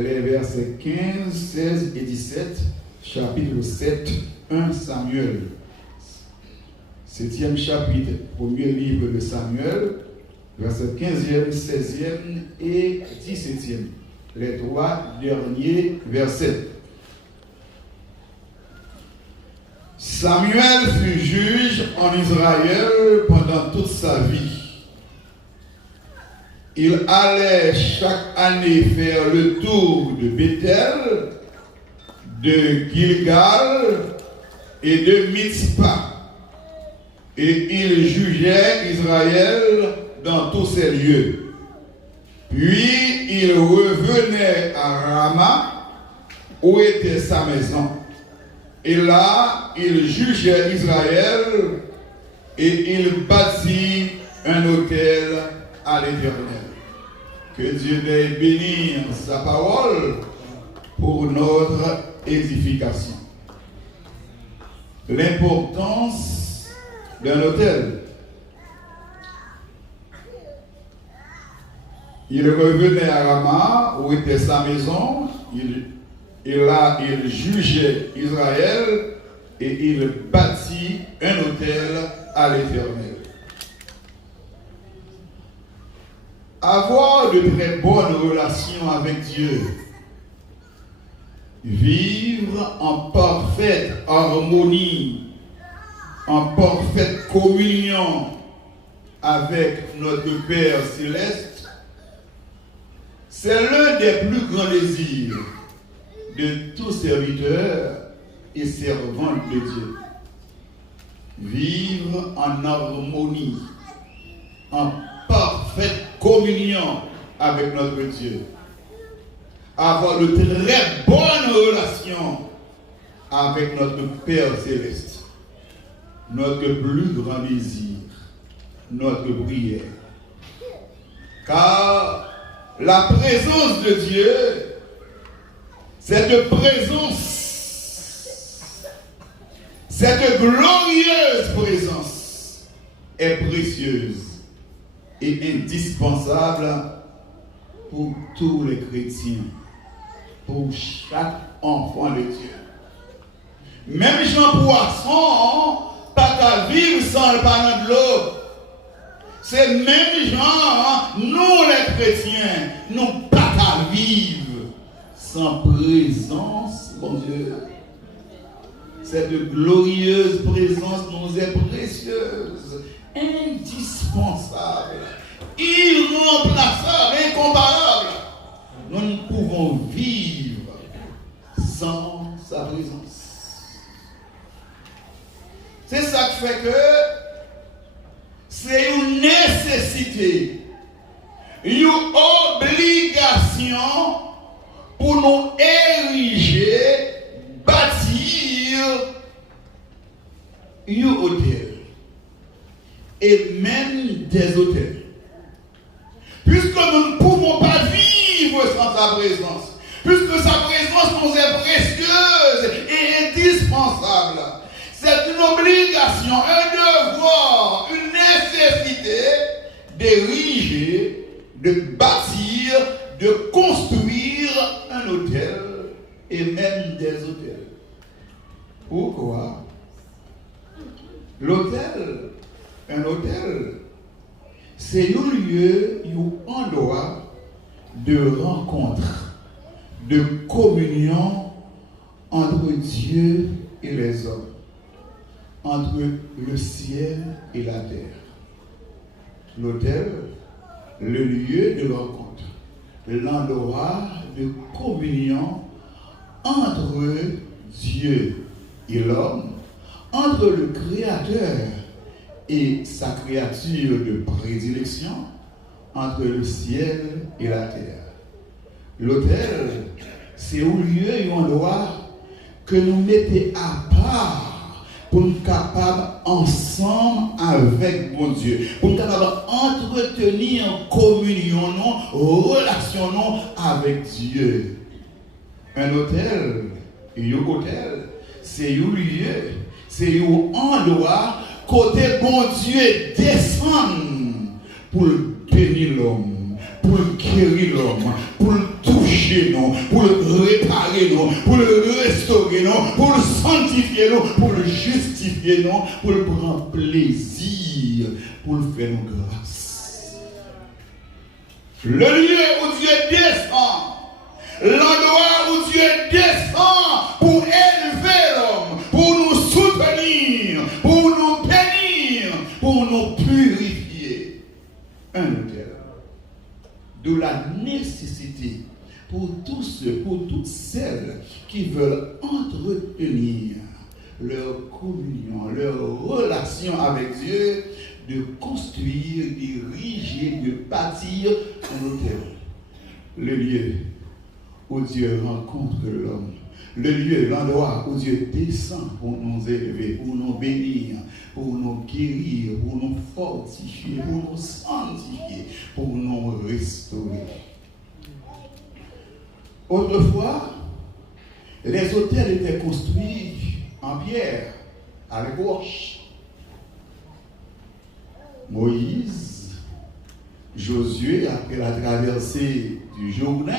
les versets 15, 16 et 17, chapitre 7, 1 Samuel. 7e chapitre, premier livre de Samuel, verset 15e, 16e et 17e. Les trois derniers versets. Samuel fut juge en Israël pendant toute sa vie. Il allait chaque année faire le tour de Bethel, de Gilgal et de Mitzpah. Et il jugeait Israël dans tous ces lieux. Puis il revenait à Rama, où était sa maison. Et là, il jugeait Israël et il bâtit un autel à l'Éternel. Que Dieu veuille bénir sa parole pour notre édification. L'importance d'un autel. Il revenait à Rama, où était sa maison. Et là, il jugeait Israël et il bâtit un autel à l'Éternel. Avoir de très bonnes relations avec Dieu, vivre en parfaite harmonie, en parfaite communion avec notre Père céleste, c'est l'un des plus grands désirs de tout serviteur et servante de Dieu. Vivre en harmonie, en parfaite communion avec notre Dieu. Avoir de très bonnes relations avec notre Père céleste. Notre plus grand désir, notre prière. Car la présence de Dieu, cette présence, cette glorieuse présence est précieuse et indispensable pour tous les chrétiens, pour chaque enfant de Dieu. Même Jean Poisson, pas qu'à vivre sans le parent de l'eau. C'est même Jean, nous les chrétiens, nous pas qu'à vivre sans présence, mon Dieu. Cette glorieuse présence nous est précieuse, indispensable, irremplaçable, incomparable. Nous ne pouvons vivre sans sa présence. C'est ça qui fait que c'est une nécessité, une obligation pour nous ériger, bâtir un hôtel et même des hôtels. Puisque nous ne pouvons pas vivre sans sa présence, puisque sa présence nous est précieuse et indispensable, c'est une obligation, un devoir, une nécessité d'ériger, de bâtir, de construire un hôtel et même des hôtels. Pourquoi? L'hôtel, un hôtel, c'est un lieu, un endroit de rencontre, de communion entre Dieu et les hommes, entre le ciel et la terre. L'hôtel, le lieu de rencontre, l'endroit de communion entre Dieu et l'homme, entre le Créateur et sa créature de prédilection, entre le ciel et la terre. L'hôtel, c'est un lieu et un endroit que nous mettons à part pour nous capables ensemble avec mon Dieu, pour nous capables entretenir en communion, relation avec Dieu. Un hôtel, c'est un lieu, c'est un endroit côté bon Dieu descend pour bénir l'homme, pour guérir l'homme, pour toucher corriger nous, pour le réparer nous, pour le restaurer nous, pour le sanctifier nous, pour le justifier nous, pour le prendre plaisir, pour le faire nous grâce. Le lieu où Dieu descend, l'endroit où Dieu descend pour élever l'homme, pour nous soutenir, pour nous bénir, pour nous purifier. Un autel. De la nécessité pour tous ceux, pour toutes celles qui veulent entretenir leur communion, leur relation avec Dieu, de construire, d'ériger, de bâtir un autel. Le lieu où Dieu rencontre l'homme. Le lieu, l'endroit où Dieu descend pour nous élever, pour nous bénir, pour nous guérir, pour nous fortifier, pour nous sanctifier, pour nous restaurer. Autrefois, les autels étaient construits en pierre, avec roche. Moïse, Josué, après la traversée du Jourdain,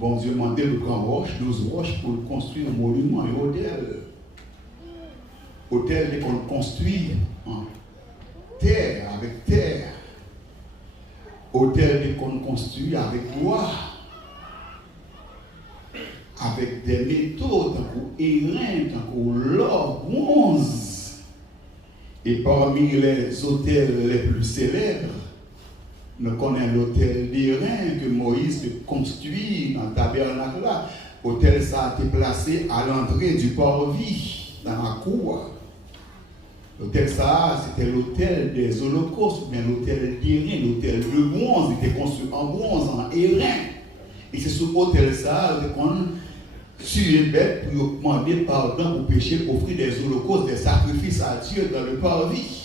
bon Dieu demandait de prendre 12 roches pour construire un monument, un hôtel. Hôtel qu'on construit en terre, avec terre. Hôtel qu'on construit avec bois, avec des métaux, tant qu'au airain, tant qu'au l'or, bronze. Et parmi les hôtels les plus célèbres, nous connaissons l'hôtel d'Airain que Moïse a construit dans le tabernacle là. L'hôtel ça a été placé à l'entrée du Port-Vie, dans la cour. L'hôtel ça, c'était l'hôtel des holocaustes, mais l'hôtel d'Airain, l'hôtel de bronze, il était construit en bronze, en airain. Et c'est sur l'hôtel ça qu'on tue une bête pour demander pardon pour pécher, offrir des holocaustes, des sacrifices à Dieu dans le Port-Vie.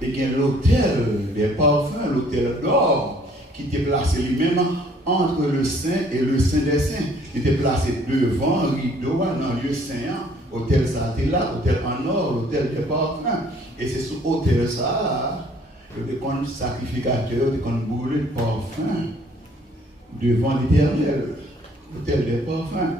Et qu'il y a l'hôtel des parfums, l'hôtel d'or, qui était placé lui-même entre le Saint et le Saint des Saints. Il était placé devant le rideau dans le lieu saint. L'hôtel ça était là, l'hôtel en or, l'hôtel des parfums. Et c'est sur l'hôtel ça, le sacrificateur, le brûler le parfum devant l'Éternel. L'hôtel des parfums.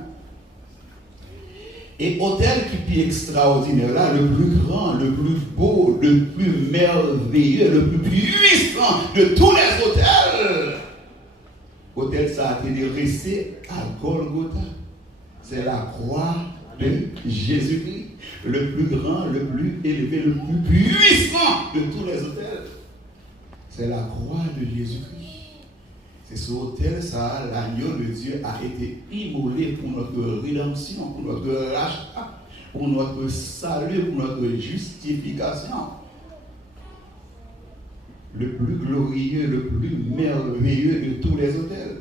Et hôtel qui est extraordinaire là, le plus grand, le plus beau, le plus merveilleux, le plus puissant de tous les hôtels. Hôtel ça a été dressé à Golgotha. C'est la croix de Jésus-Christ. Le plus grand, le plus élevé, le plus puissant de tous les hôtels. C'est la croix de Jésus-Christ. C'est sur l'autel, ça, l'agneau de Dieu a été immolé pour notre rédemption, pour notre rachat, pour notre salut, pour notre justification. Le plus glorieux, le plus merveilleux de tous les autels.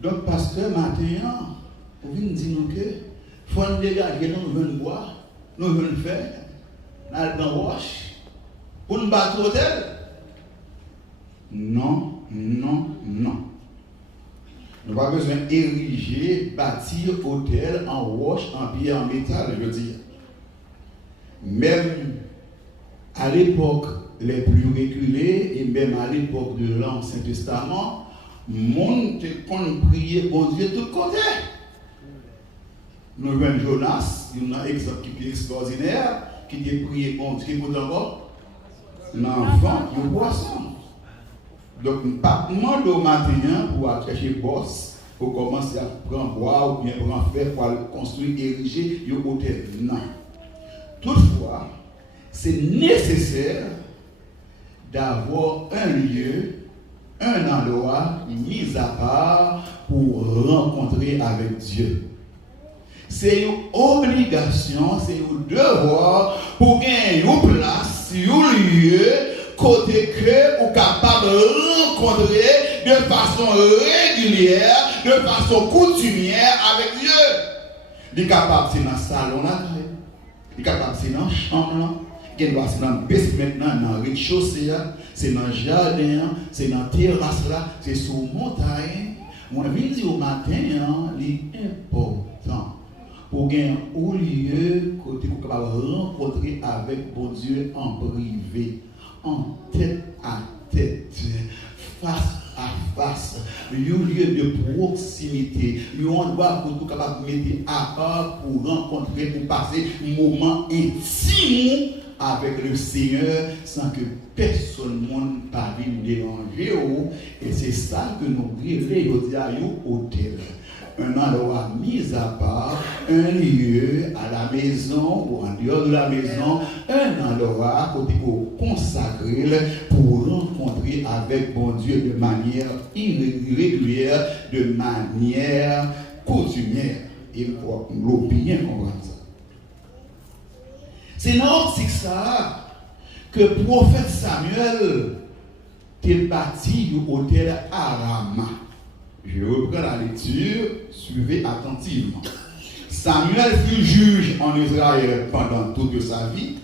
Donc, pasteur, maintenant, vous venez dire que il faut nous dégager, nous venons boire, nous venons faire, nous allons roche, pour nous battre l'autel. Non, non, non. Nous n'avons pas besoin d'ériger, bâtir hôtel en roche, en pierre, en métal, je veux dire. Même à l'époque les plus reculées, et même à l'époque de l'Ancien Testament, le monde priait bon Dieu de tous côtés. Nous avons Jonas, un exemple qui est extraordinaire, qui a prié bon Dieu, qui est encore l'enfant, le poisson. Donc, nous ne pas demander au matin pour aller chercher boss, pour commencer à prendre bois ou bien prendre fer pour aller construire, ériger un hôtel. Non. Toutefois, c'est nécessaire d'avoir un lieu, un endroit mis à part pour rencontrer avec Dieu. C'est une obligation, c'est un devoir pour gagner une place, un lieu, côté que vous capable de rencontrer de façon régulière, de façon coutumière avec Dieu. Il est capable c'est dans le salon là, il est capable c'est dans la chambre, il est capable c'est dans le basement, dans le rez-de-chaussée, c'est dans le jardin, c'est dans la terrasse là, c'est sur la montagne. Moi je dis au matin, il est important pour gagner un lieu côté vous capable rencontrer avec bon Dieu en privé. En tête à tête, face à face, un lieu de proximité, un endroit pour tout capable de mettre à part pour rencontrer, pour passer un moment intime avec le Seigneur sans que personne ne parvienne déranger. Et c'est ça que nous voulons hôtel. Un endroit mis à part, un lieu à la maison ou en dehors de la maison, un endroit pour consacrer, pour rencontrer avec bon Dieu de manière irrégulière, de manière coutumière. Il faut bien comprendre ça. C'est dans ça que le prophète Samuel a bâti l'hôtel à Rama. Je reprends la lecture, suivez attentivement. Samuel fut juge en Israël pendant toute sa vie.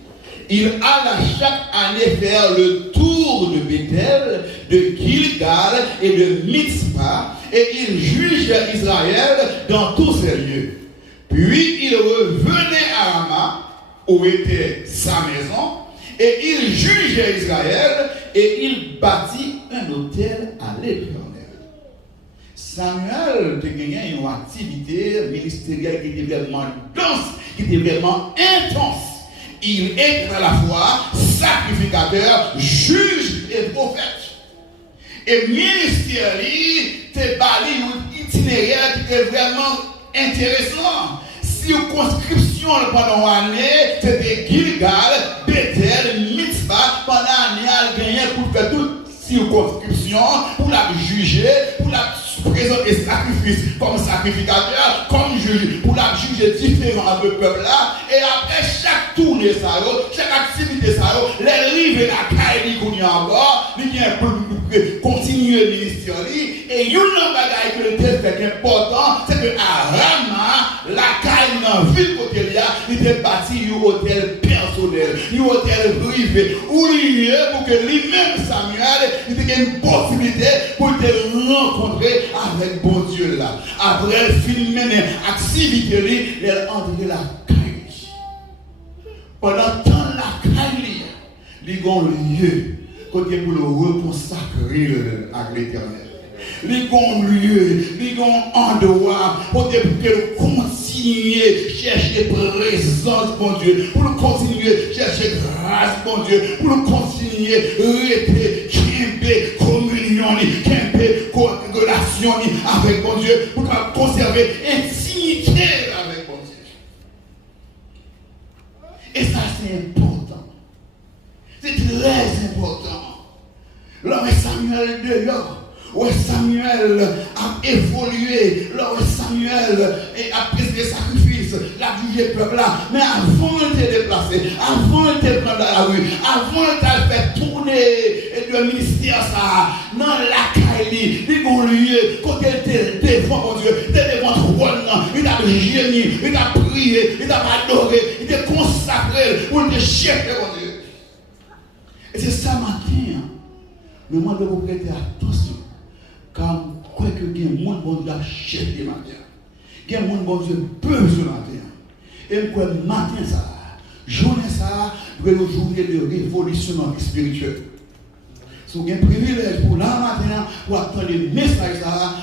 Il alla chaque année faire le tour de Bethel, de Gilgal et de Mitzpah, et il jugeait Israël dans tous ces lieux. Puis il revenait à Rama, où était sa maison, et il jugeait Israël, et il bâtit un autel à l'Éternel. Samuel a gagné une activité ministérielle qui était vraiment dense, qui était vraiment intense. Il est à la fois sacrificateur, juge et prophète. Et ministère, c'est un itinéraire qui est vraiment intéressant. Circonscription pendant l'année, c'était Gilgal, Bethel, Mitzpah. Pendant l'année, elle a gagné pour faire toute circonscription, pour la juger, pour la présenter sacrifice comme sacrificateur, comme juge, pour la juger différents de peuple là. Et après chaque tournée, chaque activité, les rives et la caille qu'on y a encore, il vient pour continuer le ministère. Et il y a un bagage que le texte est important, c'est que à Rama, la caille dans la ville côté là, il était bâti un hôtel personnel, un hôtel privé, où il y a pour que lui-même Samuel, il ait une possibilité pour te rencontrer avec bon Dieu là. Après, elle filme l'activité, elle entre la caille. Pendant tant la caille, il y a un lieu côté pour le reconsacrer à l'Éternel. Il y a un lieu, il y a un endroit pour continuer à chercher présence, bon Dieu, pour nous continuer à chercher grâce, bon Dieu, pour nous continuer à rester, camper, communion, camper, relation avec bon Dieu, pour nous conserver intimité avec bon Dieu. Et ça, c'est important. C'est très important. Lorsque Samuel dehors, où Samuel a évolué, lorsque Samuel a pris des sacrifices, l'a jugé le peuple là, mais avant de te déplacer, avant de te prendre dans la rue, avant de te faire tourner le ministère ça, dans la caille, il y a un lieu, quand il était devant mon Dieu, il était devant le trône, il a gémi, il a prié, il a adoré, il était consacré pour le chef de mon Dieu. Et c'est ça matin, le monde doit prêter attention. Car quoi que il y a un monde bon Dieu a cherché matin. Il y a un monde bon Dieu besoin matin. Et quoi matin ça, journée ça, doit une journée de révolution spirituelle. Si vous avez un privilège pour la matin, pour attendre les messages ça,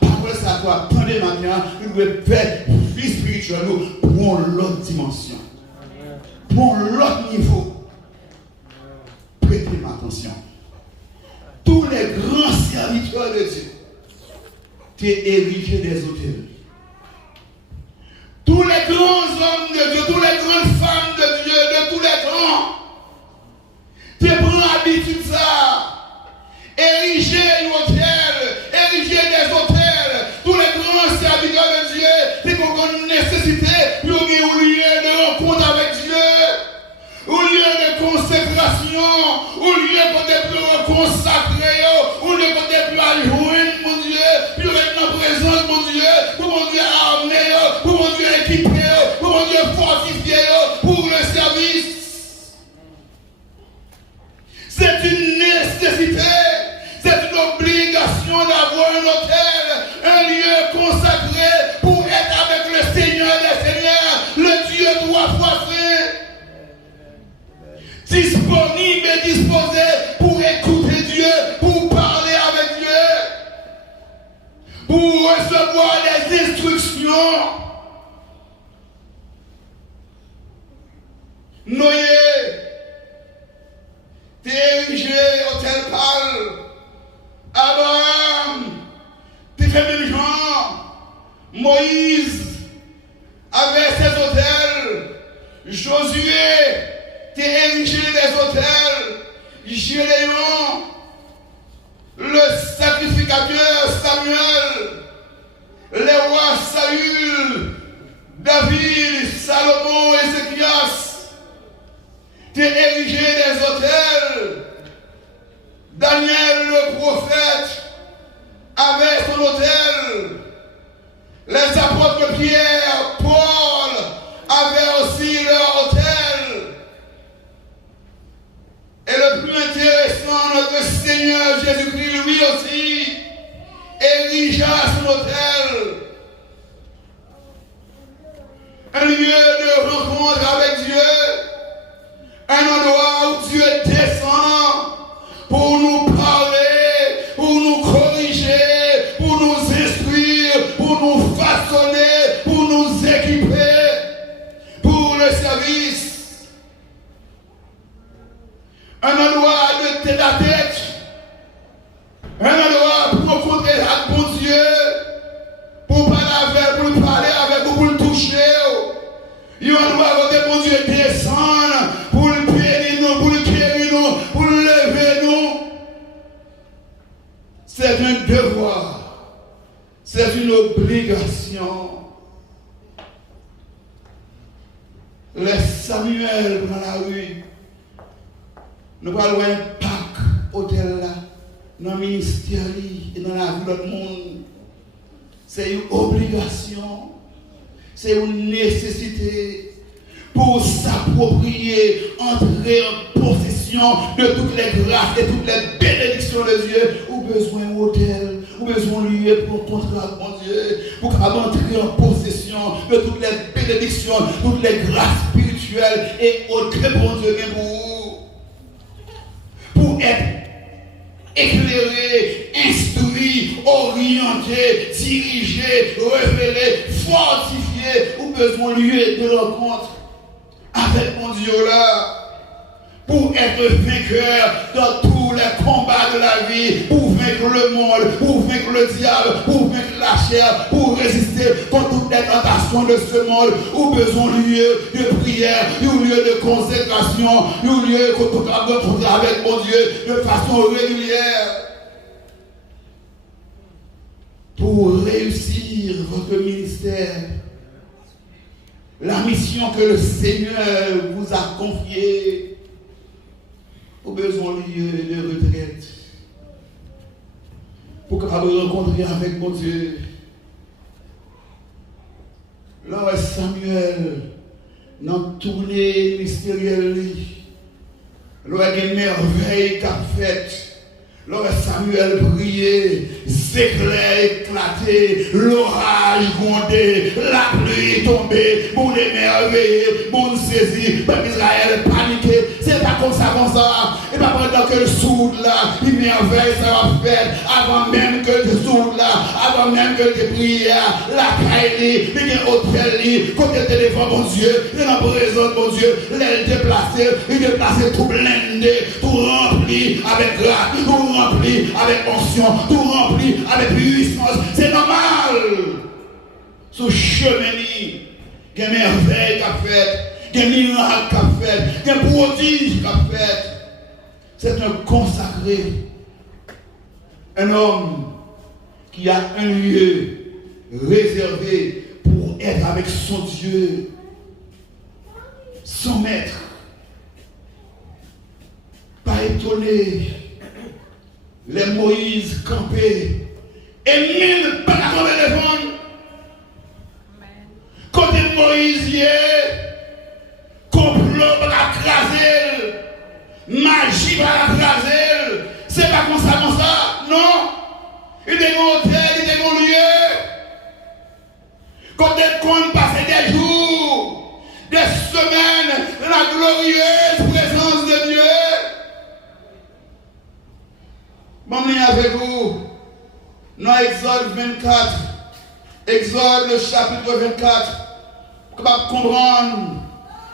parole ça, pour attendre matin, vous devez faire vie spirituelle pour l'autre dimension. Pour l'autre niveau. Prêtez attention. Tous les grands serviteurs de Dieu t'ont érigé des hôtels. Tous les grands hommes de Dieu, toutes les grandes femmes de Dieu, de tous les grands, t'ont pris l'habitude ça. Ériger un hôtel, ériger des hôtels. Tous les grands serviteurs de Dieu, t'ont une nécessité pour un lieu de rencontre avec Dieu. Au lieu de consécration, au lieu de consacrer, au lieu de joindre mon Dieu, puis être dans la présence mon Dieu, pour mon Dieu armer, pour mon Dieu équiper, pour mon Dieu fortifier, pour le service. C'est une nécessité, c'est une obligation d'avoir un hôtel, un lieu consacré pour être avec le Seigneur des Seigneurs, le Dieu trois fois saint. Disponible et disposé pour écouter Dieu, pour parler avec Dieu. pour recevoir des instructions. Noé, t'es érigé au tel pal. Abraham, t'es fait même genre. Moïse avait ses hôtels. Josué, t'es érigé des hôtels. Gédéon, le sacrificateur Samuel, les rois Saül, David, Salomon, Ézéchias, t'es érigé des hôtels. Daniel le prophète avait son hôtel. Les apôtres Pierre, Paul avaient aussi leur hôtel. Et le plus intéressant, notre Seigneur Jésus-Christ, lui aussi, érigea son hôtel. Un lieu de rencontre avec Dieu. Un endroit où Dieu descend pour nous parler, pour nous corriger, pour nous instruire, pour nous façonner, pour nous équiper, pour le service. Un endroit de tête à tête, un endroit pour rencontrer avec bon Dieu, pour parler avec vous, pour le toucher. Un endroit où bon Dieu descend pour le bénir nous, pour le guérir nous, pour le lever nous. C'est un devoir, c'est une obligation. Les Samuel dans la rue. Nous parlons d'un Pâques, hôtel là, dans le ministère et dans la vie de l'autre monde. C'est une obligation, c'est une nécessité pour s'approprier, entrer en possession de toutes les grâces et toutes les bénédictions de Dieu. Ou besoin d'un hôtel, ou besoin d'un lieu pour rencontrer avec mon Dieu, pour entrer en possession de toutes les bénédictions, toutes les grâces spirituelles et autres que bon Dieu vient pour vous. Pour être éclairé, instruit, orienté, dirigé, révélé, fortifié, ou besoin de lieu de rencontre avec mon Dieu là, pour être vainqueur dans tous les combats de la vie, pour vaincre le monde, pour vaincre le diable, pour vaincre la chair, pour résister contre toutes les tentations de ce monde, ou besoin de lieu de prière, un lieu de consécration, un lieu de rencontrer avec mon Dieu de façon régulière. Pour réussir votre ministère, la mission que le Seigneur vous a confiée, au besoin de lieu de retraite, pour que vous rencontriez avec mon Dieu. Là, Samuel, dans tournée mystérieuse, là, il y a une merveille qu'a faite. Là, Samuel priait, éclairs éclatés, l'orage grondait, la pluie tombait, bon émerveillé, bon saisi, peuple Israël paniqué. C'est pas comme ça. Et pas pendant que le soude là, il merveille, ça va faire avant même que le soude là, avant même que le prières, la caille, il y a un hôtel, côté téléphone, bon Dieu, il y a la présence, bon Dieu, l'aile déplacée, il déplacé tout blindé, tout rempli avec grâce, tout rempli avec onction, tout rempli avec puissance. C'est normal. Ce chemin, il y a une merveille qu'a fait, il y a un miracle qu'a fait, il y a un prodige qu'a fait. C'est un consacré, un homme qui a un lieu réservé pour être avec son Dieu, son maître. Pas étonné, les Moïse campés et 1000 pas à téléphone. Côté Moïse y est, complot pour craser, magie pour craser. C'est pas comme ça, non. Il est mon hôtel, il est mon lieu. Côté qu'on passe des jours, des semaines, la glorieuse présence de Dieu. Bon, avec vous, dans Exode 24, Exode le chapitre 24, capable de comprendre,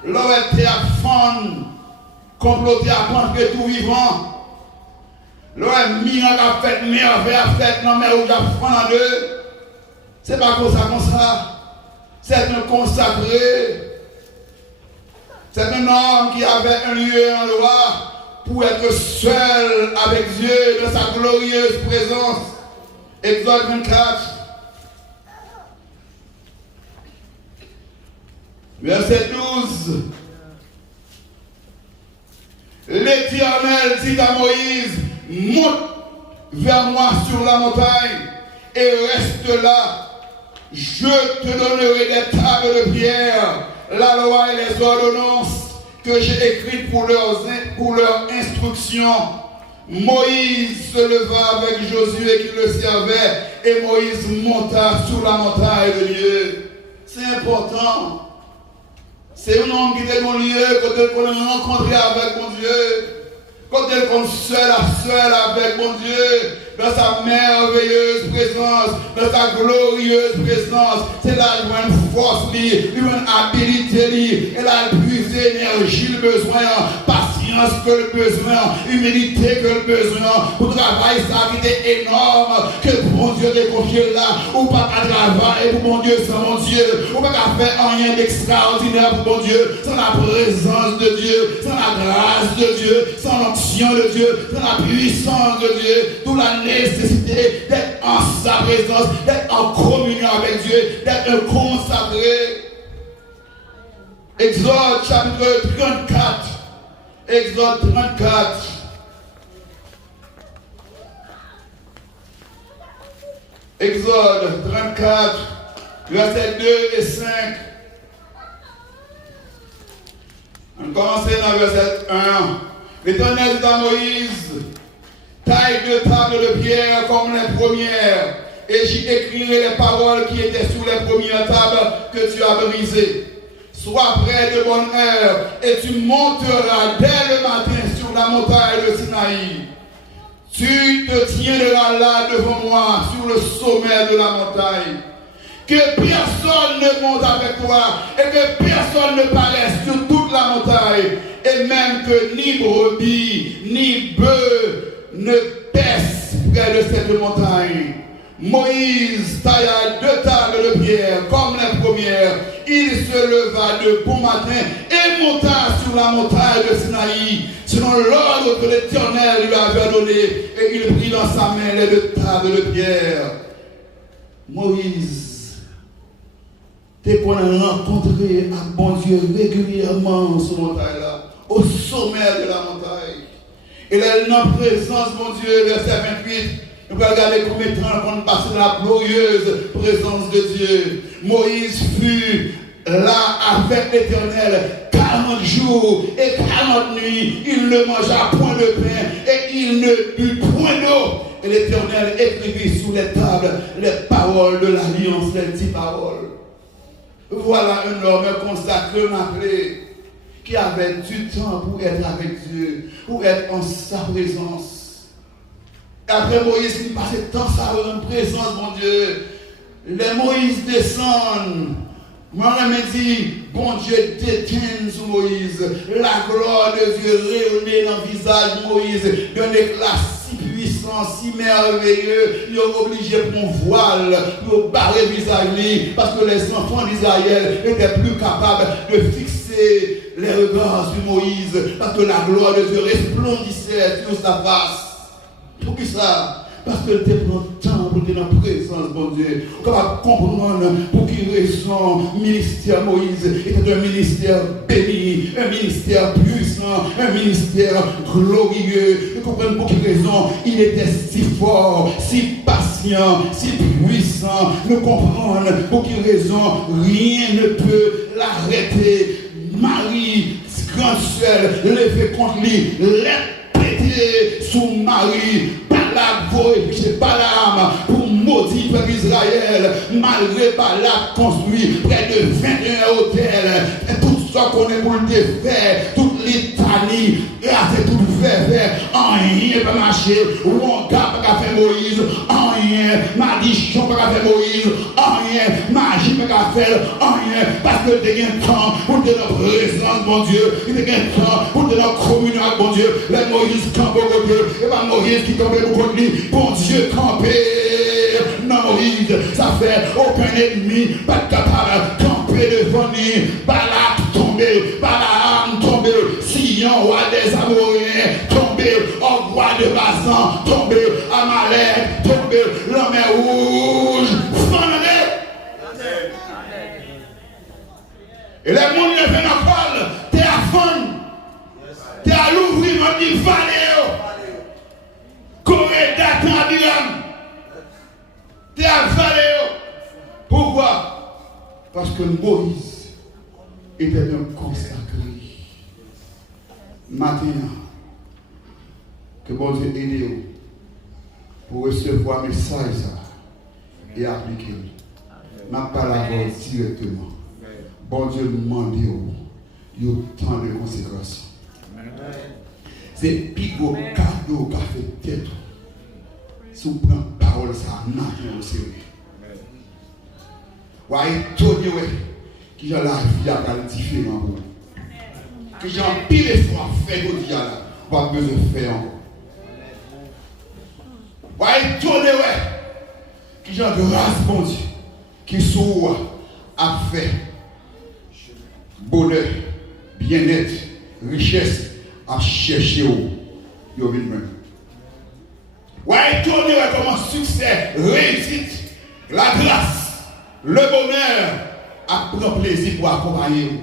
l'homme était à fond, comploté à contre tout vivant. L'homme miracle a fait, merveille a fait, non mais où il a fond en deux. C'est pas comme ça. C'est un consacré. C'est un homme qui avait un lieu en loi pour être seul avec Dieu dans sa glorieuse présence. Exode 24. Verset 12. L'Éternel dit à Moïse, monte vers moi sur la montagne et reste là. Je te donnerai des tables de pierre, la loi et les ordonnances que j'ai écrites pour leur instruction. Moïse se leva avec Josué qui le servait et Moïse monta sur la montagne de Dieu. C'est important. C'est un homme qui était mon lieu, quand il est rencontré avec mon Dieu, quand il est seul avec mon Dieu, dans sa merveilleuse présence, dans sa glorieuse présence, c'est là qu'il a une force, une habilité, elle a plus d'énergie, le besoin, patience que le besoin, humilité que le besoin, pour travailler ça qui était énorme, que mon Dieu te confié là, ou pas qu'à travailler pour mon Dieu sans mon Dieu, ou pas qu'à faire rien d'extraordinaire pour mon Dieu, sans la présence de Dieu, sans la grâce de Dieu, sans l'onction de Dieu, sans la puissance de Dieu, toute la nécessité d'être en sa présence, d'être en communion avec Dieu, d'être un consacré. Exode chapitre 34. Exode 34. Exode 34, versets 2 et 5. On commence dans verset 1. L'Éternel dit à Moïse, taille deux tables de pierre comme les premières, et j'y écrirai les paroles qui étaient sous les premières tables que tu as brisées. Sois prêt de bonne heure, et tu monteras dès le matin sur la montagne de Sinaï. Tu te tiendras là devant moi, sur le sommet de la montagne. Que personne ne monte avec toi, et que personne ne paraisse sur toute la montagne, et même que ni brebis, ni bœufs ne paissent près de cette montagne. Moïse tailla deux tables de pierre comme les premières. Il se leva de bon matin et monta sur la montagne de Sinaï, selon l'ordre que l'Éternel lui avait donné, et il prit dans sa main les deux tables de pierre. Moïse, dès qu'on a rencontré un bon Dieu régulièrement sur la montagne-là, au sommet de la montagne, et là, dans la présence, mon Dieu, verset 28, nous allons regarder combien de temps on passe dans la glorieuse présence de Dieu. Moïse fut là avec l'Éternel 40 jours et 40 nuits. Il ne mangea point de pain et il ne but point d'eau. Et l'Éternel écrivit sur les tables les paroles de l'alliance, les 10 paroles. Voilà un homme consacré, appelé, qui avait du temps pour être avec Dieu, pour être en sa présence. Après Moïse, il passait tant ça en présence, mon Dieu. Les Moïse descendent. Moi, je me dis, bon Dieu, déteint sur Moïse. La gloire de Dieu rayonnait dans le visage de Moïse, d'un éclat si puissant, si merveilleux. Il est obligé pour un voile, pour barrer le visage, parce que les enfants d'Israël étaient plus capables de fixer les regards sur Moïse, parce que la gloire de Dieu resplendissait sur sa face. Pour qui ça? Parce que tu prends le temps pour être dans la présence, mon Dieu. On va comprendre pour qui raison ministère Moïse était un ministère béni, un ministère puissant, un ministère glorieux. Vous comprenez pour qui raison il était si fort, si patient, si puissant. Nous comprenons pour qui raison rien ne peut l'arrêter. Marie, grande sœur, levée contre lui, répétée sous Marie. Balak voyait chez Balaam pour maudire peuple Israël. Malgré Balak construit près de 21 hôtels. Et tout ça qu'on est pour le défaire, toutes litanie, c'est tout vert, rien pas marcher, ou on gars pas faire Moïse, rien, malédiction pas faire Moïse, rien, magie pas faire, rien, parce que tu as un temps pour te notre présence, mon Dieu, il y a un temps pour te notre communion avec mon Dieu, les Moïse campe au côté, et pas Moïse qui tombe au côté, bon Dieu campé, non Moïse, ça fait aucun ennemi, pas capable de camper devant lui, Balak tomber, Balaam tomber, Sion, roi des Amoréens, tomber, au roi de Basan, tomber, Amalek, tomber, la mer rouge, et les gens ne viennent pas, t'es à fond, t'es à l'ouvrir, on dit valéo, Corée d'attendre à Bilam, t'es à valéo. Pourquoi? Parce que Moïse était un consacré. Maintenant, que bon Dieu aide vous pour recevoir le message et appliquer. Je ne pas la voir directement. Bon Dieu demande il y a tant de conséquences. C'est le plus gros cadeau qu'a fait tête. Si vous prenez la parole, ça matin au sérieux. Vous voyez, qui a la vie à différent. Que j'ai un pile effort à faire au dia là, pas besoin de faire encore. Vous voyez, qui j'ai de race, bon Dieu, qui soit à faire bonheur, bien-être, richesse, à chercher où il y a une main. Vous voyez, comment succès, réussite, la grâce, le bonheur, à prendre plaisir pour accompagner vous.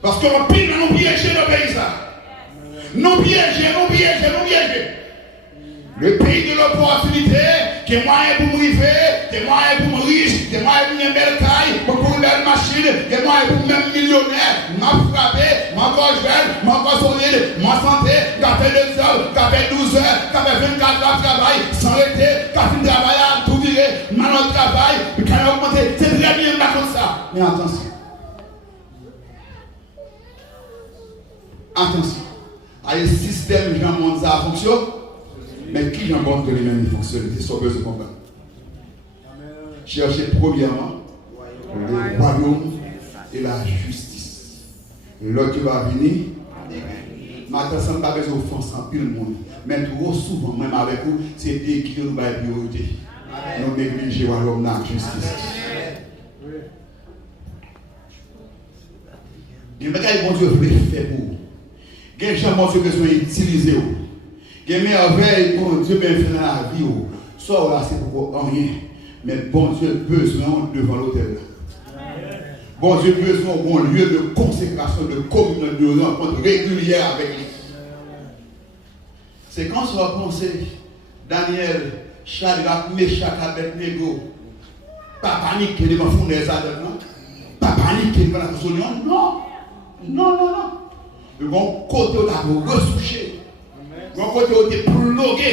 Parce que nous pile nous piéger nos pays ça. Nous piéger. Le pays de l'opportunité, qui est moyen pour me river, qui est moyen pour me riche, qui est moyen pour me belle taille, pour une belle machine, qui est moyen pour me millionnaire, m'a frappé, m'a gorge belle, m'a corps solide, ma santé, qui a fait 2 heures, qui a fait 12 heures, qui a fait 24 heures de travail, sans arrêter, qui a fait travail à tout virer, mal au travail, qui a augmenté. C'est très bien comme ça. Mais attention. Attention, le système Jean monde ça fonctionne, mais qui j'en compte que les mêmes fonctionnent, c'est sauvé ce combat. Cherchez premièrement le royaume et la justice. L'autre va venir, maintenant ça n'a pas besoin d'offense en pile monde, mais trop souvent, même avec vous, c'est des qui nous va priorité. Nous négligeons le royaume et la justice. Il y a des bon Dieu veut faire pour vous. Il y a des gens qui ont besoin d'utiliser. Il y a des merveilles que Dieu peut faire dans la vie. Soit là, c'est pour rien. Mais bon Dieu a besoin devant l'autel. Bon Dieu a besoin d'un lieu de consécration, de communion, de rencontre régulière avec lui. C'est quand on va penser, Daniel, Shadrach, Meshach, Abednego, pas paniquer devant le fond des adeptes, non? Pas paniquer devant la résolution, non. Le bon côté où tu as ressouché, le bon côté où tu es plugué,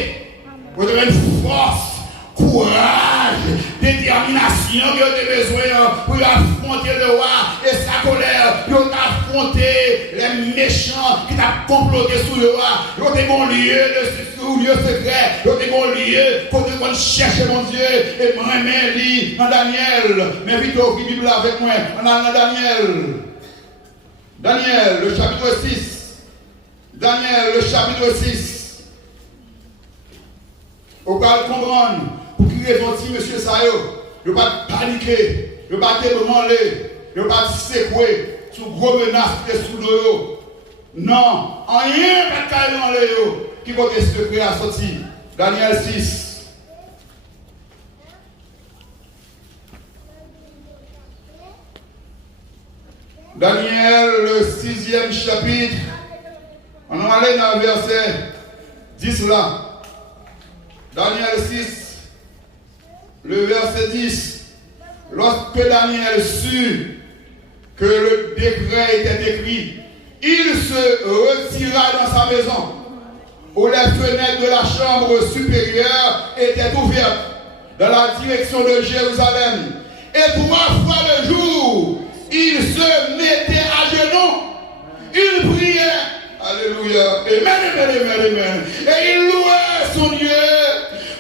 où tu as une force, courage, détermination que tu as besoin pour affronter le roi et sa colère, pour affronter les méchants qui t'ont comploté sous le roi. Tu as mon lieu secret, tu as mon lieu pour te chercher mon Dieu et moi-même lis dans Daniel. Mais vite au Bible avec moi, dans Daniel. Daniel, le chapitre 6. Daniel, le chapitre 6. Au cas de comprendre, pour qu'il réponde, monsieur Sayo, ne pas paniquer, ne pas débranler, ne pas secouer sous gros menaces et sous l'eau. Non, rien ne pas dans l'eau qui va être secret à sortir. Daniel 6. Daniel, le 6e chapitre, on va aller dans le verset 10 là. Daniel 6, le verset 10. Lorsque Daniel sut que le décret était écrit, il se retira dans sa maison, où les fenêtres de la chambre supérieure étaient ouvertes dans la direction de Jérusalem. Et 3 fois le jour, il se mettait à genoux, il priait. Alléluia. Amen. Et il louait son Dieu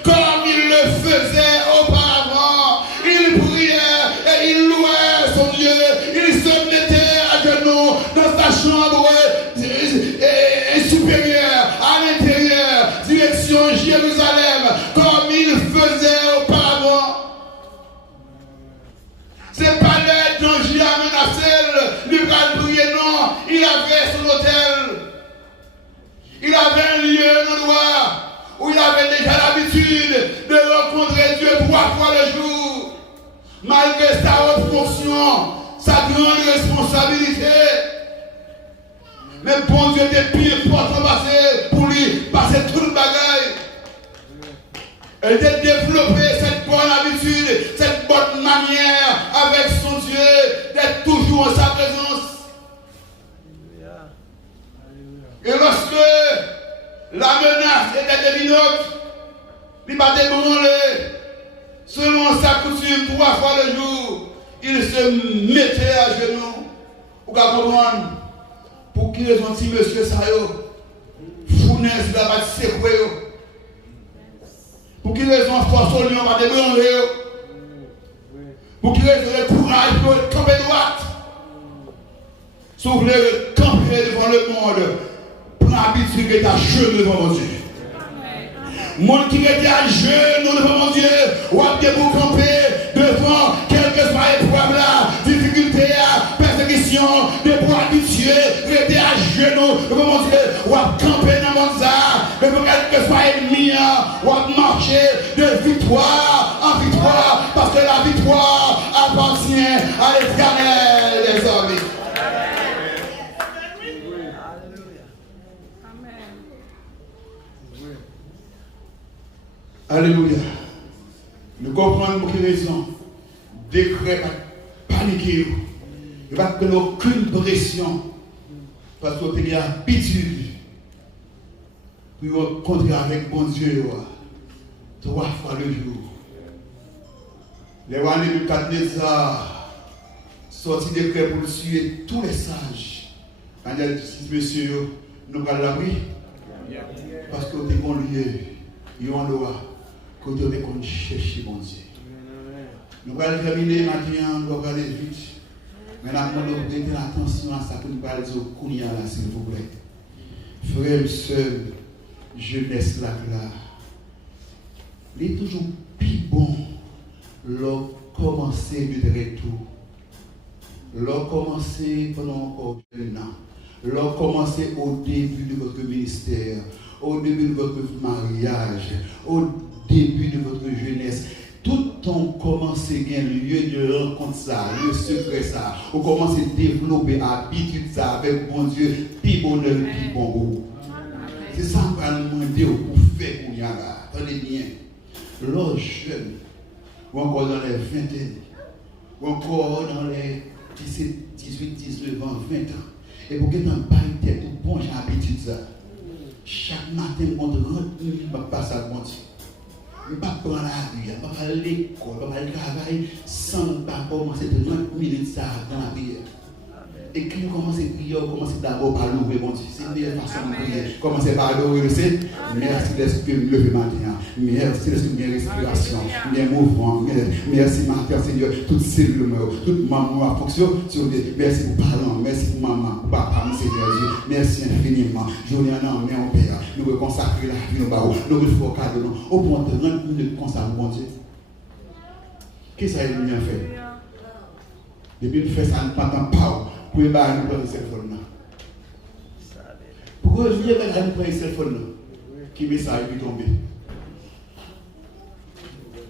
comme il le faisait auparavant. Il priait et il louait son Dieu. Il se mettait à genoux dans sa chambre supérieure, à l'intérieur, direction Jérusalem, comme il faisait auparavant. C'est pas l'aide dont j'ai menacé, lui va prier, non. Il avait son hôtel. Il avait un lieu, un endroit où il avait déjà l'habitude de rencontrer Dieu 3 fois le jour. Malgré sa haute fonction, sa grande responsabilité. Mais bon Dieu était pire porte pour lui passer tout le bagage. Elle a développé cette bonne habitude, cette bonne manière avec son Dieu d'être toujours en sa présence. Et lorsque la menace était évidente, il va débranler. Selon sa coutume, 3 fois le jour, il se mettait à genoux. Vous pouvez comprendre pour qui raison si monsieur Sayo, fournaise la va secouer. Pour qui raison force au lion va débranler. Pour qui raison le courage pour camper droite. Si vous voulez camper devant le monde, l'habitude qui est à genoux devant mon Dieu. Monde qui est à genoux devant mon Dieu, ou à bien vous camper devant quelle que soit l'épreuve là, difficulté, persécution, de pour habituer, rester à genoux devant mon Dieu, ou à camper dans mon zar, devant quel que soit ennemi, ou à marcher de victoire en victoire, parce que la victoire appartient à l'Éternel des armées. Alléluia. Nous comprenons pour quelle raison. Décret paniquer. Il ne va pas donner aucune pression. Parce que vous avez l'habitude pour rencontrer avec bon Dieu 3 fois le jour. Les rois de Nebuchadnezzar sorti décret pour suivre tous les sages. Quand il a dit, monsieur, nous allons l'abri. Parce que vous avez un lieu, il y a un endroit. Que Dieu veut chercher mon Dieu. Nous allons terminer maintenant, nous allons aller vite. Mais nous allons prêter attention à ça que nous allons dire au Kounia là, s'il vous plaît. Frère, seul, jeunesse là, il est toujours plus bon de commencer du retour. De commencer pendant encore un an. De commencer au début de votre ministère, au début de votre mariage, au début de votre jeunesse. Tout on commence à un lieu de rencontre ça, le secret ça. On commence à développer l'habitude ça avec bon Dieu, puis bonheur, puis bon goût. C'est ça qu'on va demander pour faire pour y aller. Attendez bien. L'autre jeune, ou encore dans les 20 ans, ou encore dans les 17, 18, 19 ans, 20 ans. Et pour que tu n'aies pas une tête, bon, j'ai l'habitude ça. Chaque matin, on rentre, on va passer à bon Dieu. Je ne vais pas prendre la rue, je ne vais pas aller à l'école, je ne vais pas aller travailler sans commencer de 30 minutes dans la prière. Et quand on commence à prier, on commence d'abord par louer mon Dieu. C'est la meilleure façon de prier. Commencez par adorer le Seigneur. Merci d'esprit me lever matin. Merci d'esprit de respiration, mes mouvements. Merci matin, Seigneur. Toutes cellules, toute maman fonction sur des. Merci pour parler, merci pour maman, pour papa, Seigneur Dieu. Merci infiniment. Journée en an, mais en Père. Nous veux consacrer la vie au barreau. Nous veux faire cadeau. Au point de 30 minutes consacrer mon Dieu. Qu'est-ce que ça a bien fait? Depuis que nous faisons ça, nous ne parlons pas. Pour nous prendre ce téléphone. Pourquoi je viens de prendre ce téléphone? Qui message est tombé?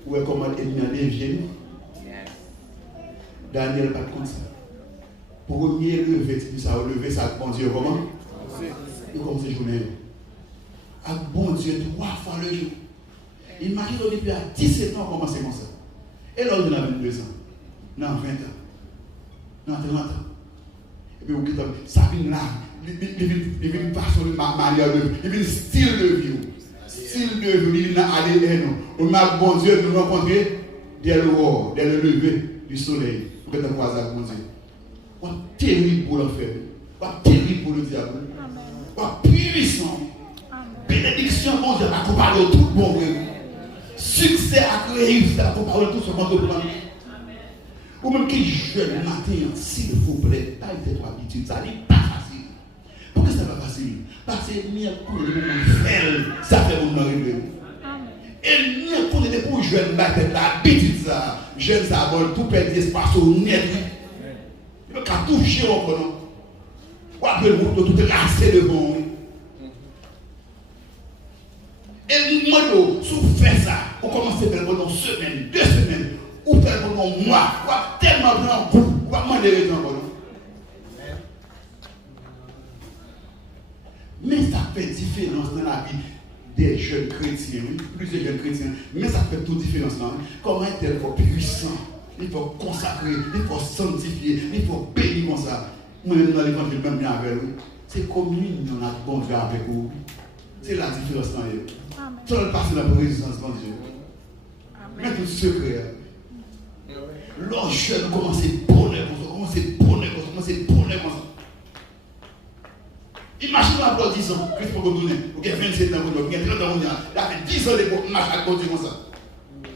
Où est comment Ennemi vient? Daniel pas comme ça. Pour mieux lever, ça lever ça bon Dieu comment? Et comme ces journées. Avec bon Dieu 3 fois le jour. Imaginez depuis à 17 ans comment c'est comme ça. Et là on a 22 ans. Non, 20 ans. Non, 30 ans. Et puis, vous ça vient là, il vient façon de manière de vie, il vient style de vie. Style de vie, il vient aller on a bon Dieu nous rencontrer dès le lever du soleil, pour que tu croises avec bon Dieu. terrible pour l'enfer, terrible pour le diable, puissant. Bénédiction, bon Dieu, à comparer tout le bon Dieu. Succès à réussir, à comparer tout ce qu'on doit. Ou même qui jeune matin, s'il vous plaît, pas cette habitude, ça n'est pas facile. Pourquoi ça n'est pas facile? Parce que mieux pour le monde, ça fait mon nom. Et mieux pour les pour jeunes, l'habitude, ça, jeunes, ça va tout perdre l'espace au net. Il va toucher au nom. Ou après le monde, tout est cassé devant. Et le monde, si vous faites ça, vous commencez à faire pendant une semaine, 2 semaines, ou faire pendant un mois, ou tellement grand coup, ou à demander les gens. Mais ça fait différence dans la vie des jeunes chrétiens, plusieurs jeunes chrétiens, mais ça fait toute différence. Comment être puissant, il faut consacrer, il faut sanctifier, il faut bénir comme ça. Moi-même dans l'évangile, même bien avec vous, c'est communion, on a bon Dieu avec vous. C'est la différence dans les. Tu vas passer dans la présence de Dieu. Mais tout secret. L'on jeune commence à bonheur comme ça. Imagine-moi 10 ans, Christ pour vous donner. Vous avez 27 ans, vous avez 30 ans, vous avez 10 ans de marche à côté comme ça.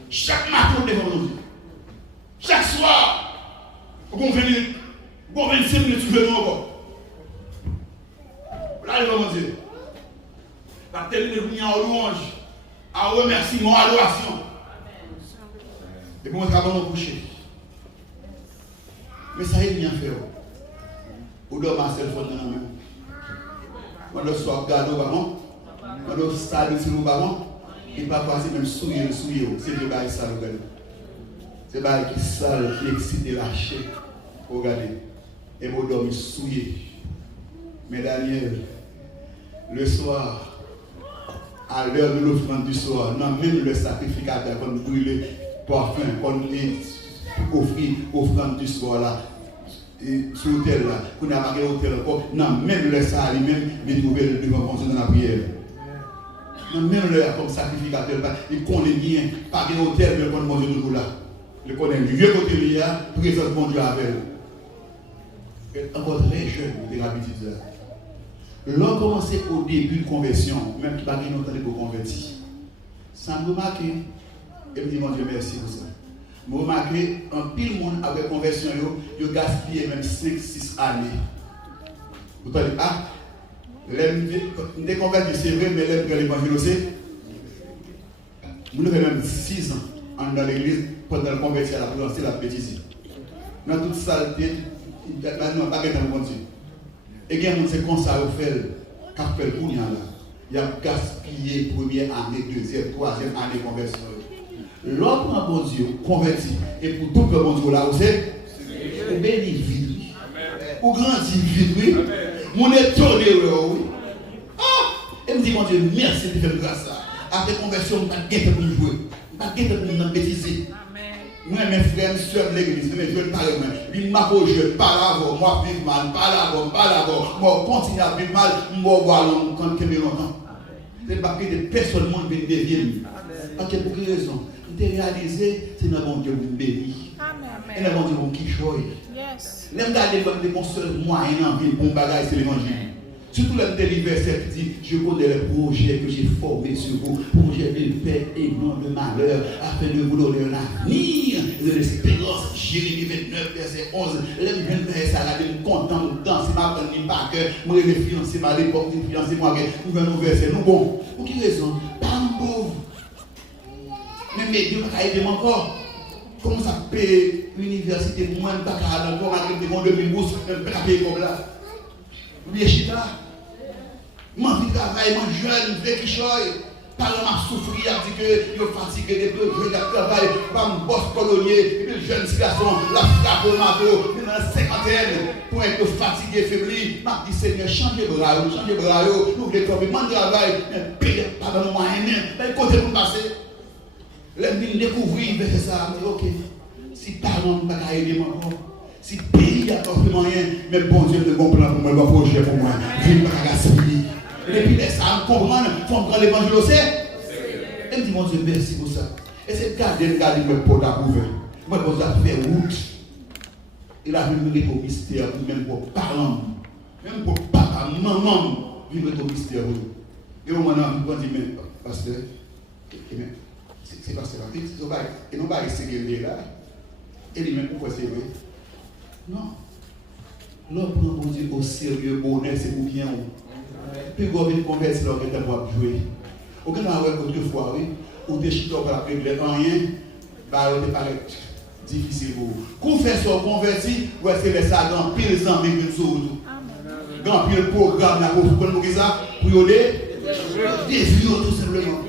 Chaque matin, vous devez vous. Chaque soir, vous venez, vous 25 minutes, vous venez encore. Là, il va vous dire. Va terminer en louange, en remerciement, en adoration. Et pour moi, nous coucher. Mais ça est bien fait. Vous devez marcher le fond dans la main. Quand on soit gardé au ballon, quand on stade sur le ballon, il ne va pas passer même souiller. C'est le bail sale. C'est le bail qui sale, qui excite et lâché. Regardez. Et vous devez souiller. Mais Daniel, le soir, à l'heure de l'offrande du soir, non, même le sacrificateur, quand nous brûlons parfum, quand nous offrons l'offrande du soir là, sur l'hôtel là, qu'on a marqué l'hôtel encore, non, même le ça, lui-même, il trouve le devant dans la prière. Non, même le comme sacrificateur, il connaît bien, pas de hôtel, mais quand il toujours là. Il connaît le vieux côté de l'IA, présence de Dieu avec elle. Encore très jeune, vous avez l'habitude de ça. L'on commençait au début de conversion, même qui n'a pas longtemps pour convertir. Ça me remarque, et me dit mon Dieu merci pour ça. Je remarque, un pile monde avec conversion, il gaspille même 5-6 années. Vous avez dit, ah, les convertis, c'est vrai, mais les l'évangile aussi. Vous avez même 6 ans dans l'église pendant la conversion à la présence, c'est la bêtise. Dans toute saleté, il n'y a pas de continuer. Et il y a des gens qui sont comme ça, qui fait le coup, il y a gaspillé première année, deuxième, troisième année de conversion. L'autre en bon Dieu, converti, et pour tout le bon Dieu là, vous savez, vous bénissez vite, vous grandissez vite, oui. Mon étonné, oui. Ah! Et me dit, mon Dieu, merci de faire grâce à tes conversions, je ne vais pas guetter pour nous jouer, je ne vais pas guetter pour nous bêtiser. Moi, mes frères, mes soeurs de l'église, mes jeunes parents, ils m'appellent jeune, pas là-bas, moi vivre mal, pas là-bas, moi continue à vivre mal, moi voir quand il y a longtemps. C'est pas que des personnes qui viennent dévier. Parce que pour quelle raison? Vous avez réalisé, c'est dans mon Dieu vous bénit. Et dans mon Dieu vous qui choisit. L'aime garder comme des seuls moyens dans la vie pour bagage, c'est l'évangile. Surtout l'aime des verset qui dit, je connais les projets que j'ai formés sur vous, projets de paix et non de malheur, afin de vous donner un avenir de l'espérance. Jérémie 29, verset 11. L'aime bien faire ça, là, je suis content, je danse, je m'appelle par cœur, je vais financer ma l'époque, je vais financer moi, nous venons verset, nous bon. Pour quelle raison? Pas pauvre. Mais Dieu m'a aidé encore. Comment ça paye l'université pour moi, je ne peux pas aller encore avec des bons demi-bourses, je ne peux pas payer comme là. Oui, chita. Moi, je travaille, moi, jeune, je qui choye. Parlant m'a souffrir, il dit que je suis fatigué, je vais travailler, je vais boss colonier, et puis le jeune garçon, la frappe au magot, dans la cinquantaine, pour être fatigué, faibli. Je dis, Seigneur, changez bras, nous voulons comme mon travail, mais payez pas dans le moyen, mais côté pour passer. Là, je découvrir, je fais ça, je dis, ok, si parents ne peuvent pas aider encore, si le pays n'a pas fait moyen, mais bon Dieu, de bon plan pour moi, le projet pour moi, je ne vais pas gaspiller. Et puis, ça me comprend, il faut prendre l'évangile aussi. Et me dit, mon Dieu, merci pour ça. Et c'est garder mes potes à couvrir. Moi, je vais faire route. Il a venu au mystère, même pour parents, même pour papa, maman, vivre au mystère. Et au moment où on dit, mais pasteur, c'est pasteur Patrick, c'est pas, et non pas essayer là. Et lui-même, pourquoi c'est vrai? Non. L'homme prend mon Dieu au sérieux, bonheur, c'est pour bien. Puis quand on convertit, on va jouer. Aucun autrefois, oui, ou des chutes pour la régler rien, bah, on paraît difficile pour vous. Quand vous faites ça, converti, vous avez ça dans pile ans, mais une chose. Dans pile programme, là, vous connaissez ça, pour des vieux, tout simplement.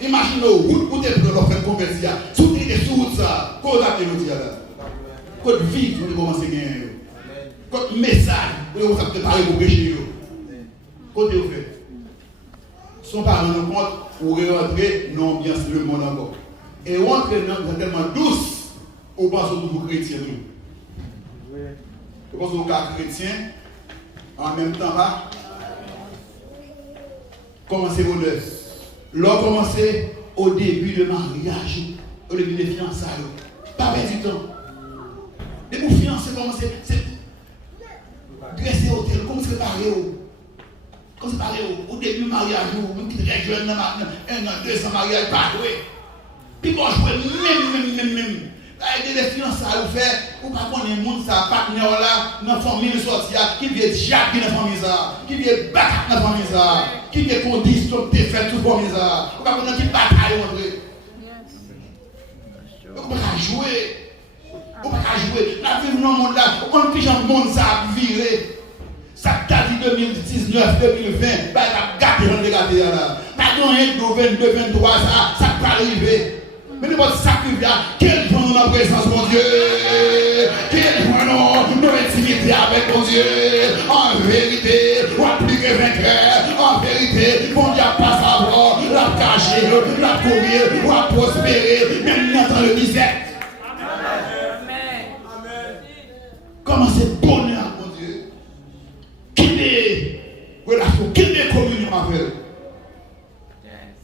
Imaginez-vous, vous êtes pour faire convertir, tout est sous ça, quoi vous avez dit là? Quoi de vie, vous commencez à gagner. Quoi de message, vous avez préparé pour pécher. Côté vous fait. Son parents nous compte pour rentrer dans l'ambiance le monde encore. Et rentrer dans tellement douce, on pense au nouveau chrétien. On pense au cas chrétien, en même temps là, commencez vos œuvres. L'on commencez au début de mariage, au début des fiançailles. Pas perdre du temps. Et pour fiancer, commencez, c'est dresser hôtel, comment se préparer. Quand c'est pareil, au début du mariage, vous qui êtes jeune, un an, 200 mariages, pas joué. Puis quand je jouez, même. Avec des fiançailles, vous faites, vous ne pouvez pas connaître le monde, ça, partenaire là, dans la famille sortie, qui vient Jacques dans la famille, qui vient Bac dans la famille, qui vient condition de faire tout pour la famille. Vous ne pouvez pas connaître qui bataille, vous ne pouvez pas jouer. Vous ne pouvez pas jouer. La vie dans le monde là, vous ne pouvez pas monde ça virer. Ça t'a dit 2019, 2020, bah, il a gâté dans les gâtés là. Pas de 22, 23, ça peut arriver. Mais n'importe ça qui vient, quel point dans la présence, mon Dieu. Quel point dans notre intimité avec mon Dieu. En vérité, on a plus que vainqueur. En vérité, mon Dieu n'a pas savoir, l'a caché, l'a courir, on a prospéré, même dans le 17. Amen. Comment c'est bonheur, mon Dieu. Quelle est relation, quelle est communion avec eux?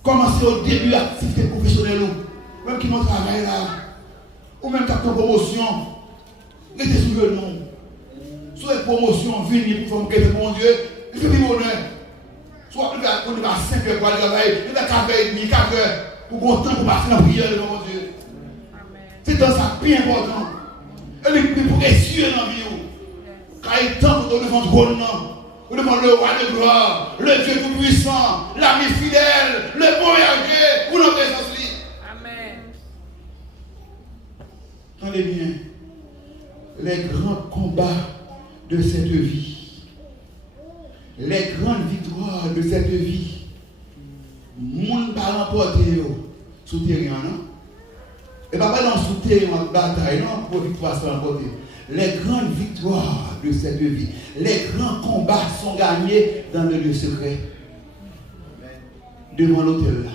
Commencez au début de l'activité professionnelle, même qui n'ont travaillé là, ou même qui ont une promotion, mettez sous le nom. Soit une promotion, venez pour faire mon Dieu, il fait du bonheur. Soit on est à 5 heures pour aller travailler, il est à 4h30, 4 heures, pour bon temps pour passer dans la prière devant mon Dieu. C'est dans ça bien important. Et puis pour essuyer dans la vie. Quand il est temps pour devant le trône, devant le roi de gloire, le Dieu tout-puissant, l'ami fidèle, le bon berger, pour notre présence. Amen. Attendez bien, les grands combats de cette vie, les grandes victoires de cette vie, monde pas remporté souterrain, non? Et pas dans souterrain en bataille, non, pour victoire soit remportée. Les grandes victoires de cette vie, les grands combats sont gagnés dans le lieu secret. Devant l'autel là.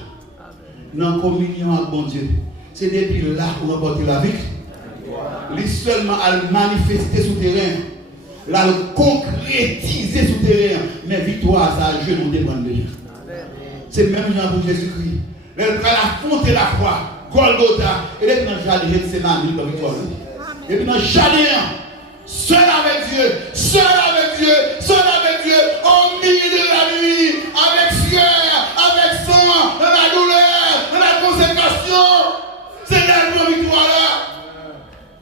Dans la communion avec bon Dieu. C'est depuis là pour remporter la victoire. Il seulement à manifester souterrain. Là, concrétiser souterrain. Mais victoire, ça a joué nous dépend de Dieu. C'est même genre pour Jésus-Christ. Il va affronter la croix, Golgotha. Et là, dans le jardin, c'est la victoire. Et puis dans le jardin, seul avec Dieu, au milieu de la nuit, avec sueur, avec sang, dans la douleur, dans la consécration, c'est la victoire là.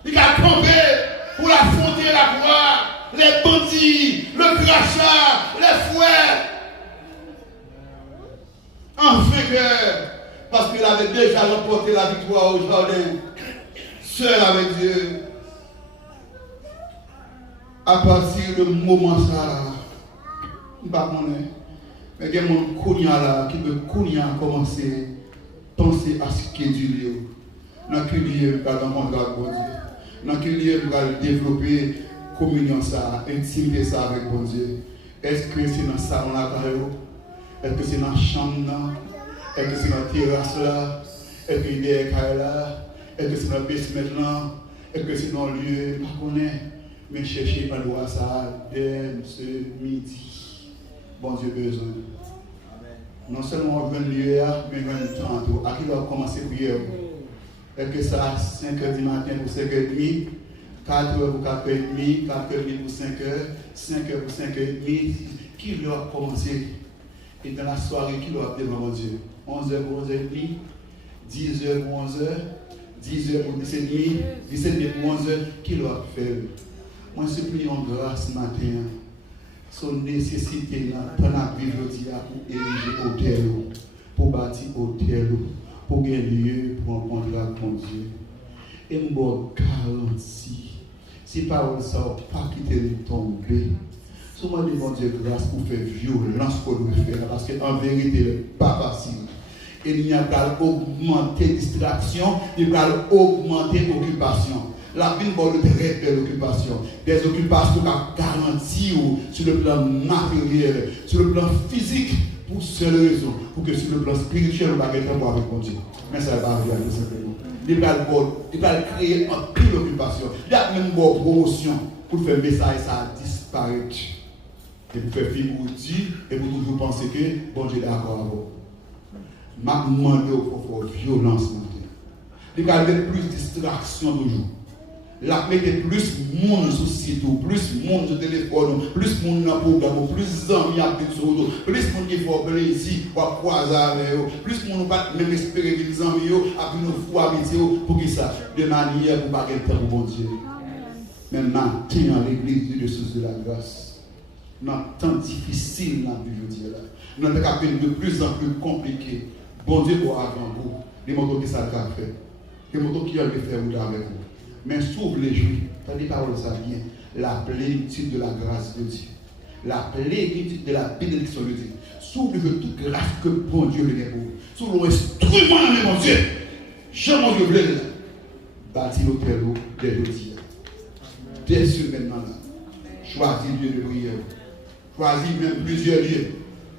Il a campé pour affronter la croix, les bandits, le crachat, les fouets. Enfin que, parce qu'il avait déjà remporté la victoire au jardin, seul avec Dieu. À partir de moment ça, je ne sais pas, mais il y a mon kounia là qui veut commencer à penser à ce qui est du lieu. Dans quel lieu je vais rencontrer avec bon Dieu. Dans quel lieu je vais développer communion ça, intimité ça avec bon Dieu. Est-ce que c'est dans le salon là? Est-ce que c'est dans la chambre là? Est-ce que c'est dans la terrasse là? Est-ce que c'est dans le là? Est-ce que c'est dans le basement là? Est-ce que c'est dans le lieu? Je ne connais pas. Mais chercher un endroit ça dès ce midi. Bon Dieu besoin. Non seulement on veut le lieu, mais on veut le temps. À qui va commencer à prier? Est-ce que ça à 5h du matin ou 5h30? 4 heures pour 4 heures et demie, 4 heures et demie pour 5 heures, 5 heures pour 5 heures et demie. Qui leur a commencé? Et dans la soirée, qui leur a devant mon Dieu? 11 heures pour 11 heures et demie, 10 heures pour 11 heures, 10 heures pour 17 heures et demie, 17 heures pour 11 heures. Qui leur a fait? Moi, je supplie en grâce ce matin. Son nécessité dans la vie pour ériger hôtel, pour bâtir hôtel, pour gagner lieu, pour rencontrer avec Dieu. Et je garantis, si parole ça n'a pas quitté de tomber, si moi demande Dieu grâce pour faire violence pour nous faire, parce qu'en vérité, ce n'est pas facile. Et il y a qu'à augmenter distraction, il y a qu'à augmenter occupation. La vie est de très belle occupation. Des occupations qui garantir sur le plan matériel, sur le plan physique, pour seule raison, pour que sur le plan spirituel, on va être en avec mon Dieu. Mais ça va arriver tout simplement. Il va créer un pile d'occupation. Il y a même une promotion pour faire le message, ça disparaître. Et pour faire vivre pour Dieu, et pour toujours penser que bon Dieu est d'accord avec vous. Je demande au faire violence maintenant. Il va y avoir plus de distraction toujours. La mettre plus de monde sur le site, plus de monde sur le téléphone, plus de monde dans le programme, plus d'amis à sur vous, plus de monde qui font plaisir pour croiser avec eux, plus de monde qui même espérer que les amis à nous foi amitié pour qu'ils ça de manière pour pas être pour bon Dieu. Maintenant, dans l'église de source de la grâce, dans un temps difficile dans la vie aujourd'hui là, dans le cas de plus en plus compliqué, bon Dieu pour avant vous, les motos qui ça a fait, les motos qui ont fait faire avec vous. Mais s'ouvre les juifs, t'as dit parole ça vient, la plénitude de la grâce de Dieu, la plénitude de la bénédiction de Dieu. S'ouvre toute grâce que bon Dieu le pour vous. S'ouvre l'instrument de mon Dieu. Jean mon Dieu voulait bâtir l'hôtel des dossiers. Dès ce maintenant là, choisis lieu de prière. Choisis même plusieurs lieux.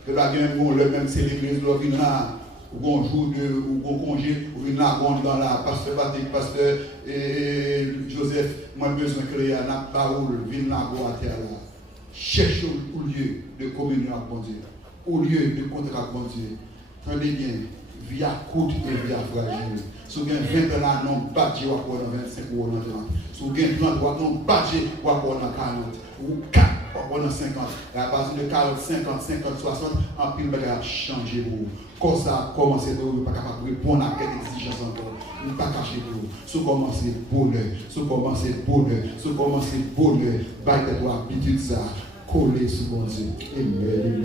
Que la le même c'est l'église de là. Ou un jour ou un congé, ou une lagonde dans la pasteur Patrick, pasteur et Joseph, moi besoin de créer un parole, vine lago à terre là. Cherche au lieu de communion avec mon Dieu, au lieu de contrat avec mon Dieu. Tenez bien, via courte et via fragile. Si vous avez 20 ans là, non, pas de ou dans 25 ou dans 30. Si vous avez 30 ans, non, pas de ou dans 40. Ou 4 ou dans 50. À partir de 40, 50, 50, 60, en pile de a changé pour vous. Comme ça, commencez à ne pas capable de répondre à quelle exigence encore. Ne pas cacher pour vous. Si vous commencez bonheur, si vous commencez bonheur, si vous commencez bonheur, baillez votre habitude ça. Coller sur mon Dieu. Amen.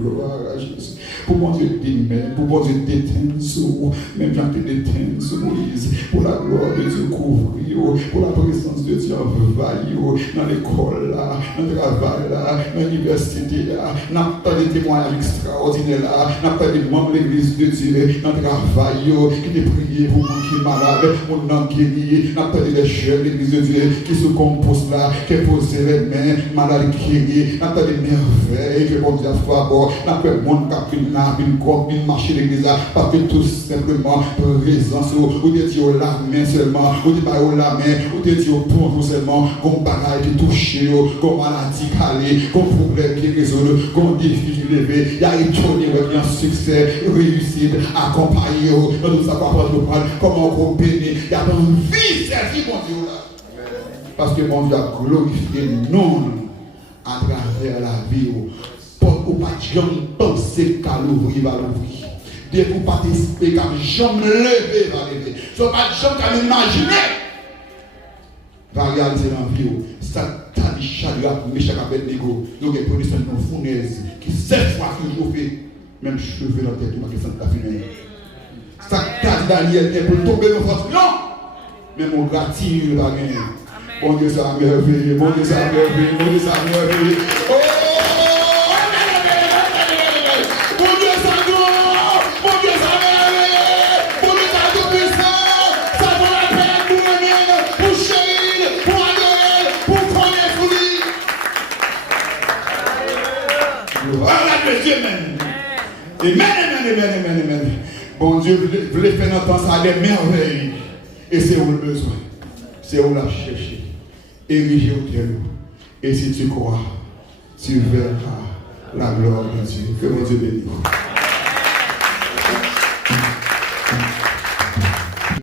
Gloire à Jésus. Pour mon Dieu d'éteindre, pour mon Dieu d'éteindre sur même j'en peux d'éteindre sur Moïse. Pour la gloire de Dieu couvrir, pour la présence de Dieu envahir dans l'école là, dans le travail là, dans l'université là, n'a pas de témoignages extraordinaires là, n'a pas de membres de l'église de Dieu, dans le travail qui te prier pour mon qui est malade, mon nom guéri, n'a pas de jeunes de l'église de Dieu qui se composent là, qui posent les mains, malade guéri, n'a pas de merveilles que bon Dieu a fait à bord, n'a pas de monde qui a pris une corde, une marché de l'église là, parce que tout simplement présence, ou de Dieu la main seulement, ou de Dieu la main, ou de Dieu pour seulement, qu'on bagaille qui touche, qu'on maladie calée, qu'on problème qui résolu, qu'on défi qui levé, il y a étonné, il y a un succès, réussite, accompagné, dans tout ça, comment on bénit, il y a une vie servie, mon Dieu là. Parce que mon Dieu a glorifié non à travers la vie. Pour pas jamais penser qu'à l'ouvrir va l'ouvrir. Dès pour pas t'espérer qu'à jamais lever va lever. Soit pas jamais qu'à m'imaginer. Va réaliser dans la vie. Ça t'a dit Shadrach, Meshach et Abednego. Donc il y a produit une fournaise qui 7 fois toujours fait. Même cheveux dans la tête, qui sont la fumée. Ça t'a dit Daniel, il pour tomber dans la force. Non! Même on gratille va gagner. Bon Dieu, ça a merveilleux, bon Dieu, ça a merveilleux, bon Dieu, ça a merveilleux. Oh! Bon Dieu, ça a gloire, bon Dieu, ça a merveilleux, bon Dieu, ça a tout puissant, ça vaut la peine pour aimer, pour chérir, pour adorer, pour connaître lui. Voilà que Dieu m'aime. Amen. Bon Dieu, vous les faites entendre ça des merveilles. Et c'est où le besoin, c'est où la chercher. Ériger au ciel. Et si tu crois, tu verras la gloire de Dieu. Que mon Dieu bénisse.